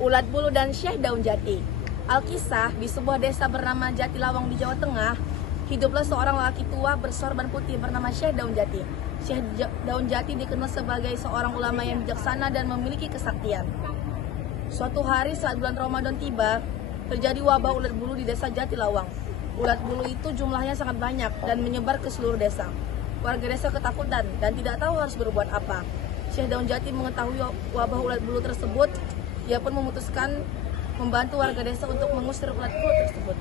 Ulat Bulu dan Syekh Daun Jati. Alkisah, di sebuah desa bernama Jatilawang di Jawa Tengah, hiduplah seorang lelaki tua bersorban putih bernama Syekh Daun Jati. Syekh Daun Jati dikenal sebagai seorang ulama yang bijaksana dan memiliki kesaktian. Suatu hari saat bulan Ramadan tiba, terjadi wabah ulat bulu di desa Jatilawang. Ulat bulu itu jumlahnya sangat banyak dan menyebar ke seluruh desa. Warga desa ketakutan dan tidak tahu harus berbuat apa. Syekh Daun Jati mengetahui wabah ulat bulu tersebut. Dia pun memutuskan membantu warga desa untuk mengusir ulat bulu tersebut.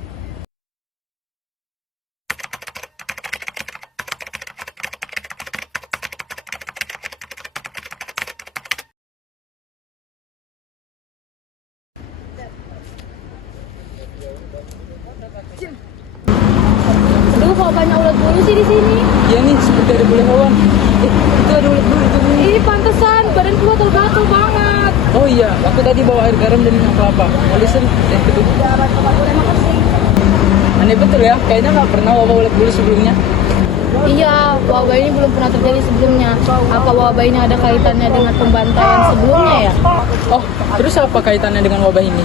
Aduh, kok banyak ulat bulu sih di sini? Iya nih, seperti ada bulu hewan. Itu ada ulat bulu itu nih. Ih, pantesan badan gua gatal banget. Oh iya, aku tadi bawa air garam dan minyak kelapa. Listen, itu. Aneh betul ya, kayaknya nggak pernah wabah ulat bulu sebelumnya. Iya, wabah ini belum pernah terjadi sebelumnya. Apa wabah ini ada kaitannya dengan pembantaian sebelumnya ya? Oh, terus apa kaitannya dengan wabah ini?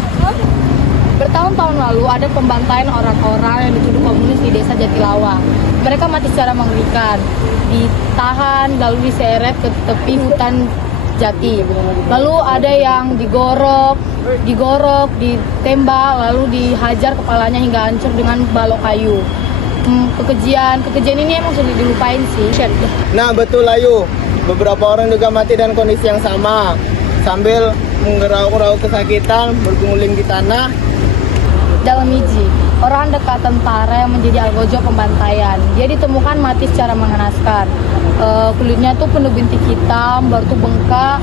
Bertahun-tahun lalu ada pembantaian orang-orang yang dituduh komunis di desa Jatilawang. Mereka mati secara mengerikan, ditahan lalu diseret ke tepi hutan jati. Lalu ada yang digorok, ditembak, lalu dihajar kepalanya hingga hancur dengan balok kayu. Kekejian ini emang sudah dilupain sih. Nah betul Ayu, beberapa orang juga mati dengan kondisi yang sama. Sambil menggerau-gerau kesakitan, berguling di tanah. Dalam Miji, orang dekat tentara yang menjadi algojo pembantaian. Dia ditemukan mati secara mengenaskan. Kulitnya tuh penuh bintik hitam, baru tuh bengkak,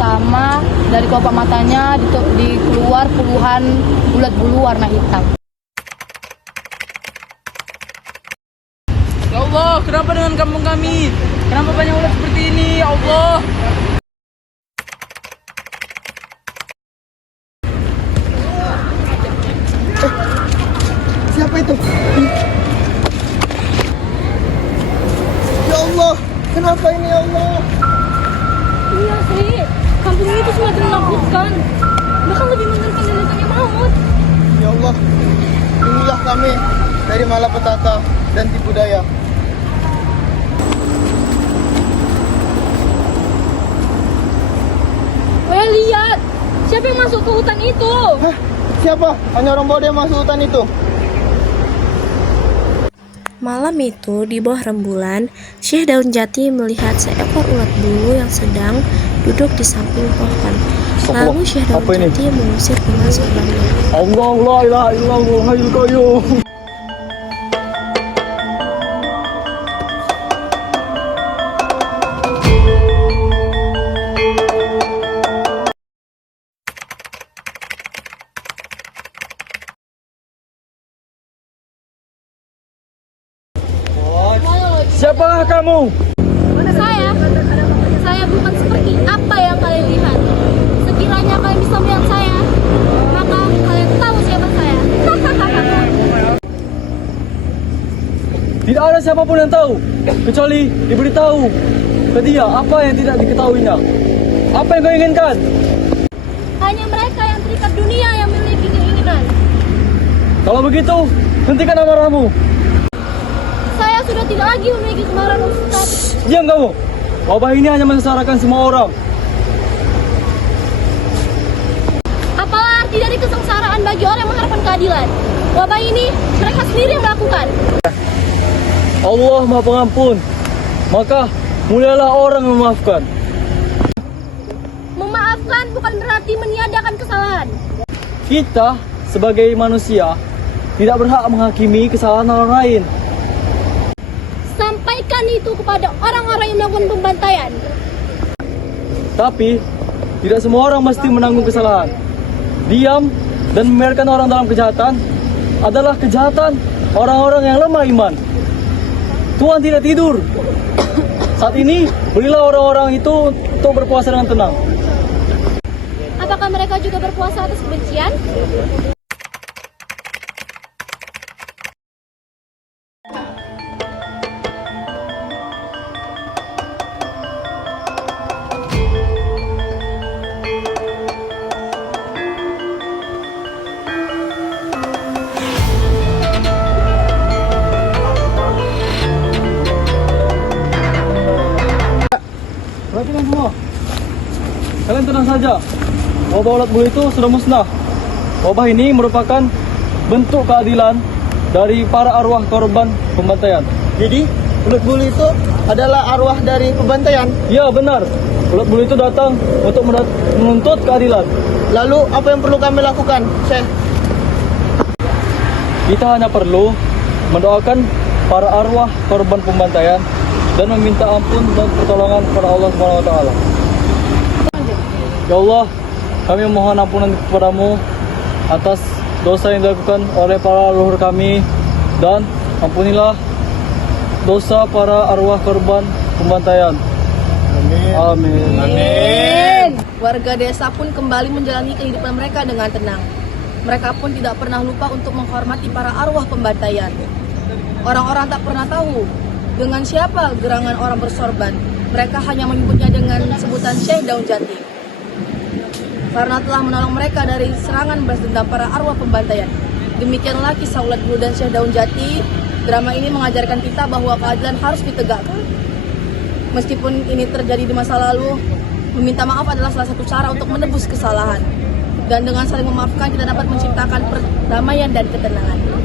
sama dari kelopak matanya dikeluar puluhan ulat bulu warna hitam. Ya Allah, kenapa dengan kampung kami? Kenapa banyak ulat seperti ini? Ya Allah. Siapa itu? Ya Allah, kenapa ini ya Allah? Iya sih, kampung ini tuh semakin menakutkan. Bahkan lebih mengerikan dari tanya maut. Ya Allah, inilah kami dari malapetaka dan tipu daya. Weh, lihat, siapa yang masuk ke hutan itu? Hah? Siapa? Hanya orang bodoh yang masuk hutan itu. Malam itu, di bawah rembulan, Syekh Daun Jati melihat seekor ulat bulu yang sedang duduk di samping pohon. Lalu Syekh Daun Jati mengusir dengan sorbannya. Allah, la ilaha illallah, hayyul qayyum. Siapakah kamu? Saya bukan seperti apa yang kalian lihat. Sekiranya kalian bisa melihat saya, maka kalian tahu siapa saya. Tidak ada siapapun yang tahu, kecuali diberitahu ke dia apa yang tidak diketahuinya. Apa yang kau inginkan? Hanya mereka yang terikat dunia yang memiliki keinginan. Kalau begitu, hentikan amarahmu. Saya sudah tidak lagi memiliki kemarahan Ustaz. Diam kamu. Wabah ini hanya mensesarakan semua orang. Apalah arti dari kesengsaraan bagi orang yang mengharapkan keadilan? Wabah ini mereka sendiri yang melakukan. Allah Maha Pengampun, maka mulialah orang yang memaafkan. Memaafkan bukan berarti meniadakan kesalahan. Kita sebagai manusia tidak berhak menghakimi kesalahan orang lain. Sampaikan itu kepada orang-orang yang melakukan pembantaian. Tapi tidak semua orang mesti menanggung kesalahan. Diam dan membiarkan orang dalam kejahatan adalah kejahatan orang-orang yang lemah iman. Tuhan tidak tidur. Saat ini berilah orang-orang itu untuk berpuasa dengan tenang. Apakah mereka juga berpuasa atas kebencian? tenang saja. Wabah ulat bulu itu sudah musnah. Wabah ini merupakan bentuk keadilan dari para arwah korban pembantaian. Jadi, ulat bulu itu adalah arwah dari pembantaian. Ya, benar. Ulat bulu itu datang untuk menuntut keadilan. Lalu, apa yang perlu kami lakukan, Syekh? Kita hanya perlu mendoakan para arwah korban pembantaian dan meminta ampun dan pertolongan kepada Allah Subhanahu wa taala. Ya Allah, kami mohon ampunan kepadamu atas dosa yang dilakukan oleh para leluhur kami dan ampunilah dosa para arwah korban pembantaian. Amin. Amin. Warga desa pun kembali menjalani kehidupan mereka dengan tenang. Mereka pun tidak pernah lupa untuk menghormati para arwah pembantaian. Orang-orang tak pernah tahu dengan siapa gerangan orang bersorban. Mereka hanya menyebutnya dengan sebutan Syekh Daun Jati. Karena telah menolong mereka dari serangan balas dendam para arwah pembantaian. Demikianlah kisah ulat bulu dan Syekh Daun Jati. Drama ini mengajarkan kita bahwa keadilan harus ditegakkan. Meskipun ini terjadi di masa lalu, meminta maaf adalah salah satu cara untuk menebus kesalahan. Dan dengan saling memaafkan kita dapat menciptakan perdamaian dan ketenangan.